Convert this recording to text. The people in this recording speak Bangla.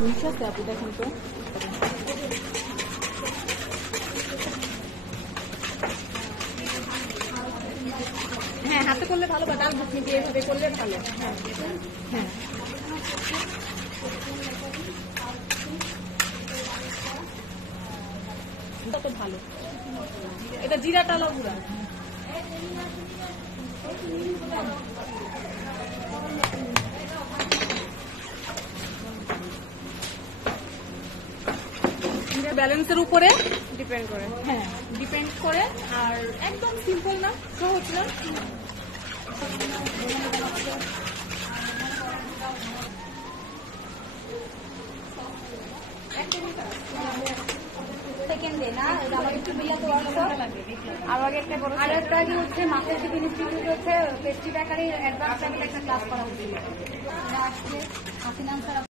মিশ আছে আপু, দেখেন তো। হ্যাঁ, হাতে করলে ভালো, বা ডাল ঘুটনি দিয়ে এভাবে করলে ভালো। হ্যাঁ হ্যাঁ, এটা তো ভালো। এটা জিরা টালা গুঁড়া। ব্যালেন্সের উপরে ডিপেন্ড করে। হ্যাঁ ডিপেন্ড করে। আর একদম সিম্পল না, সহজ না। সেকেন্ডে না, আমার একটু বিলাতে আর একটা বড় আর একটা আগে হচ্ছে মাস্টার শিপিং ইনস্টিটিউট হচ্ছে পেস্ট্রি বেকারি অ্যাডভান্স লেভেল একটা ক্লাস করা হচ্ছিল। আসলে হাসিনান স্যার